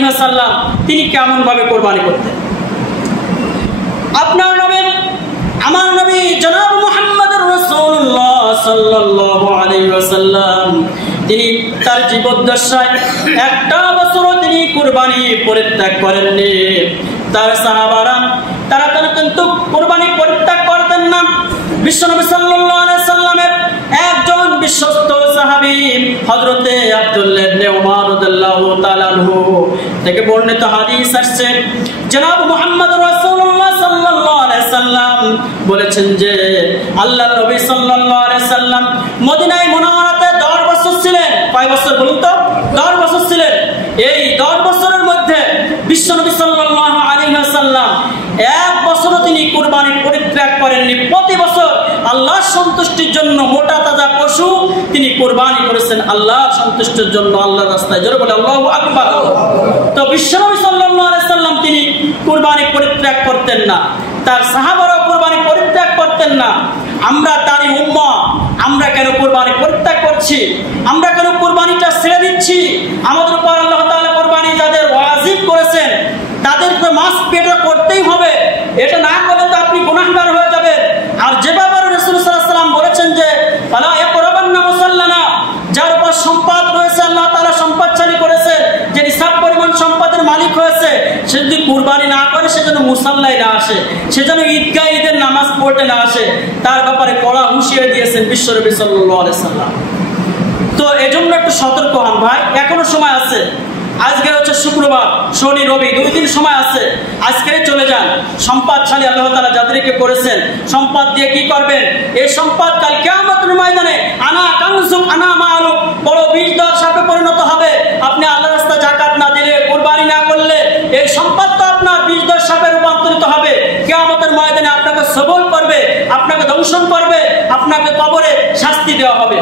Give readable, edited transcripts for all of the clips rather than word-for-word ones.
আলাইহি ওয়াসাল্লাম তিনি কেমন ভাবে কুরবানি করতেন। আপনার নবী আমার নবী জনাব মুহাম্মদুর রাসূলুল্লাহ সাল্লাল্লাহু আলাইহি ওয়াসাল্লাম তিনি তার জীবদ্দশায় একটা বছরও তিনি কুরবানি পরিত্যাগ করেননি। তার সাহাবারা তারা কিন্তু কুরবানি পরিত্যাগ করতেন না। বিশ্বনবী সাল্লাল্লাহু আলাইহি সাল্লামের একজন বিশ্বস্ত সাহাবী হযরতে আব্দুল্লাহ ইবনে উমর রাদিয়াল্লাহু তাআলা আনহু থেকে বর্ণিত হাদিস আসছে, জনাব মুহাম্মদুর রাসূলুল্লাহ সাল্লাল্লাহু আলাইহি সাল্লাম বলেছেন যে আল্লাহর নবী সাল্লাল্লাহু আলাইহি সাল্লাম মদিনায় মুনাওয়ারাতে 10 বছর ছিলেন। কয় বছর বলুন তো? 10 বছর ছিলেন। এই 10 বছরের মধ্যে বিশ্বনবী সাল্লাল্লাহু আলাইহি ওয়াসাল্লাম এক বছরও তিনি কুরবানি পরিত্যাগ করেননি। প্রতি বছর আল্লাহর সন্তুষ্টির জন্য মোটা তাজা পশু তিনি কুরবানি করেছেন আল্লাহর সন্তুষ্টির জন্য, আল্লাহর রাস্তায়। জোরে বলে আল্লাহু আকবার। তো বিশ্বনবী সাল্লাল্লাহু আলাইহি সাল্লাম তিনি কুরবানি পরিত্যাগ করতেন না, তার সাহাবারাও কুরবানি পরিত্যাগ করতেন না। আমরা তারই উম্মাহ, আমরা কেন কুরবানি পরিত্যাগ করছি? আমরা কেন কুরবানিটা ছেড়ে দিচ্ছি? আমাদের উপর আল্লাহ তাআলা কুরবানি যাদের ওয়াজিব করেছেন তাদেরকে মাস্ট পেটা করতেই হবে। এটা না করলে তো আপনি গুনাহগার হয়ে যাবেন। আর যেভাবে রাসূল সাল্লাল্লাহু আলাইহি ওয়াসাল্লাম বলেছেন যে ফালা ইয়াকরাবান্না মুসাল্লানা, যার উপর সম্পদ রয়েছে আল্লাহ তাআলা সম্পদশালী করেছে, যে নিসাব পরিমাণ সম্পদের মালিক হয়েছে, সে যদি কুরবানি না করে সে যেন মুসাল্লায় না আসে, সে যেন ঈদগাহ ঈদের নামাজ পড়তে না আসে, তার ব্যাপারে কড়া হুঁশিয়ারি দিয়েছেন বিশ্বনবী সাল্লাল্লাহু আলাইহি ওয়াসাল্লাম। তো এজন্য একটু সতর্ক হন ভাই, এখনো সময় আছে। আজকে হচ্ছে শুক্রবার, শনি রবি 2 দিন সময় আছে। আজকে চলে যান। সম্পদশালী আল্লাহ তাআলা যাদেরকে করেছেন সম্পদ দিয়ে কি করবেন? এই সম্পদ কাল কিয়ামতের ময়দানে আনা কানজুক আনা মালুক বড় বীরদার সাপে পরিণত হবে। আপনি আল্লাহর রাস্তায় যাকাত না দিলে, কুরবানি না করলে এই সম্পদ তো আপনার বীরদার সাপে রূপান্তরিত হবে। কিয়ামতের ময়দানে আপনাকে সবল করবে, আপনাকে দংশন করবে, আপনাকে কবরে শাস্তি দেওয়া হবে।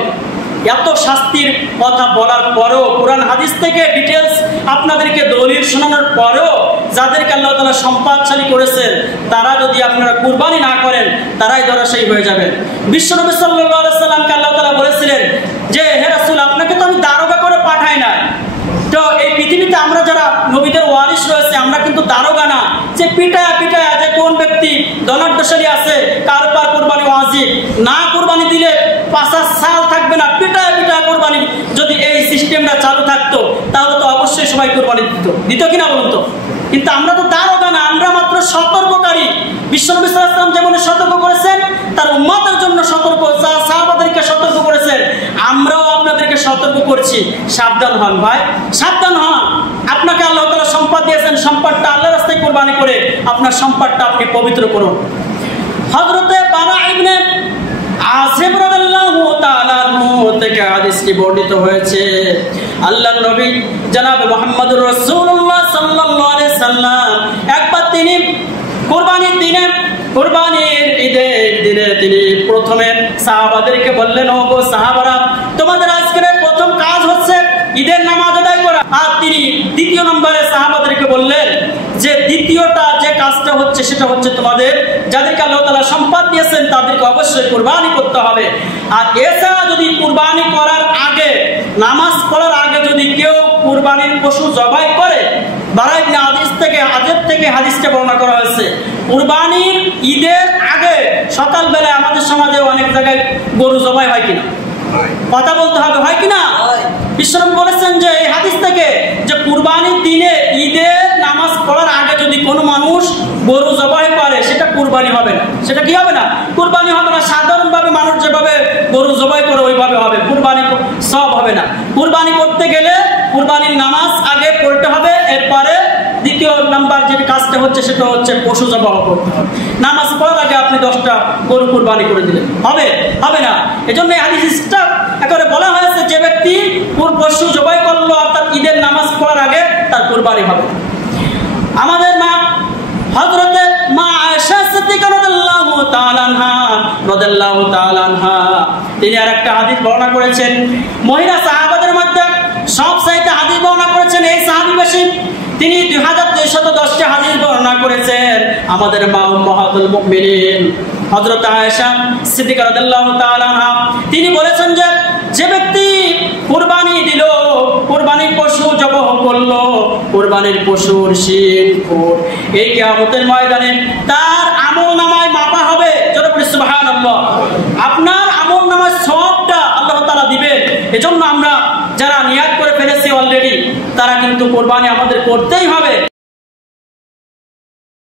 এত শাস্তির কথা বলার পরেও, কোরআন হাদিস থেকে ডিটেলস আপনাদেরকে দলিল শোনানোর পরেও যাদেরকে আল্লাহ তাআলা সম্পদশালী করেছেন তারা যদি আপনারা কুরবানি না করেন তারাই ধরাশায়ী হয়ে যাবেন। বিশ্বনবী সাল্লাল্লাহু আলাইহি সাল্লামকে আল্লাহ তাআলা বলেছিলেন যে হে রাসূল, আপনাকে তো আমি দারোগা করে পাঠাই না। তো এই পৃথিবীতে আমরা যারা নবীদের ওয়ারিস রয়েছে আমরা কিন্তু দারোগা না যে পিটায়া পিটায়া যে কোন ব্যক্তি ধনাঢ্যশালী আছে কার উপর কুরবানি ওয়াজিব, না কুরবানি দিলে 5 সাল থাকবে না, পিটায়া পিটায়া কুরবানি। যদি এই সিস্টেমটা চালু থাকতো তাহলে তো অবশ্যই সবাই কুরবানি দিত কিনা বলুন তো। কিন্তু আমরা তো দারোগা না, আমরা মাত্র সতর্ককারী। বিশ্বনবী সাল্লাল্লাহু আলাইহি ওয়াসাল্লাম যেমন সতর্ক করেছেন তার উম্মতের জন্য সতর্ক, সাহাবাদেরকে সতর্ক করেছেন, আমরাও আপনাদেরকে সতর্ক করছি। সাবধান হন ভাই, সাবধান হন। আপনাকে আল্লাহ তাআলা সম্পদ দিয়েছেন, সম্পদটা আল্লাহর রাস্তায় কুরবানি করে আপনার সম্পদটা আপনি পবিত্র করুন। হযরতে বারা ইবনে আসিম রাদিয়াল্লাহু তাআলা আনহু থেকে হাদিসটি বর্ণিত হয়েছে, আল্লাহর নবী জনাব মুহাম্মদুর রাসূলুল্লাহ সাল্লাল্লাহু আলাইহি সাল্লাম একবার তিনি কুরবানির দিনে, কুরবানির ঈদের দিনে তিনি প্রথমে সাহাবাদেরকে বললেন, ও গো সাহাবারা, তোমাদের আজকের প্রথম কাজ হচ্ছে ঈদের নামাজ আদায় করা। আর তিনি দ্বিতীয় নম্বরে সাহাবাদেরকে বললেন যে দ্বিতীয়টা যে কাজটা হচ্ছে সেটা হচ্ছে তোমাদের যাদেরকে আল্লাহ তাআলা সম্পদ দিয়েছেন তাদেরকে অবশ্যই কুরবানি করতে হবে। আর এছাড়া যদি কুরবানি করার আগে, নামাজ পড়ার আগে যদি কেউ কুরবানির পশু জবাই করে, বারা ইবনে আযিব থেকে হাদিসটা বর্ণনা করা হয়েছে, কুরবানির ঈদের আগে সকালবেলা আমাদের সমাজে অনেক জায়গায় গরু জবাই হয় কিনা কথা বলতে হবে, হয় কিনা? বিশ্বনবী বলেছেন যে এই হাদিস থেকে যে কুরবানির দিনে ঈদের নামাজ পড়ার আগে যদি কোনো মানুষ গরু জবাই করে সেটা কুরবানি হবে না। সেটা কি হবে না? কুরবানি হবে না। সাধারণভাবে মানুষ যেভাবে গরু জবাই করে ওইভাবে হবে, কুরবানি সব হবে না। কুরবানি করতে গেলে কুরবানির নামাজ আগে পড়তে হবে, এরপরে দ্বিতীয় নাম্বার যে কাজটা হচ্ছে সেটা হচ্ছে পশু জবাই করতে হবে। নামাজ পড়ার আগে আপনি 10টা গরু কুরবানি করে দিলেন, হবে? হবে না। এজন্য এই হাদিসটা একেবারে বলা হয়েছে যে ব্যক্তি পশু জবাই করলো অর্থাৎ ঈদের নামাজ পড়ার আগে তার কুরবানি হবে। আমাদের মা হযরতে মা আয়েশা সিদ্দিকা রাদিয়াল্লাহু তাআলা আনহা তিনি আরেকটা হাদিস বর্ণনা করেছেন। মহিলা সাহাবাদের মধ্যে সবচাইতে হাদিস বর্ণনা করেছেন এই সাহাবী বেশি, তিনি 2210টা হাদিস বর্ণনা করেছেন। আমাদের মা উম্মাহাতুল মুমিনিন হযরত আয়েশা সিদ্দিকা রাদিয়াল্লাহু তাআলা আনহা তিনি বলেছেন যে যে ব্যক্তি কুরবানি দিল, কুরবানির পশু জবাই করলো, কুরবানি কোরবানির পশুর শিং খুর এই কিয়ামতের ময়দানে তার আমলনামায় মাপা হবে। জোরে বলি সুবহানাল্লাহ। আপনার আমলনামায় সবটা আল্লাহ তাআলা দিবেন। এজন্য আমরা যারা নিয়াত করে ফেলেছি অলরেডি তারা কিন্তু কোরবানি আমাদের করতেই হবে।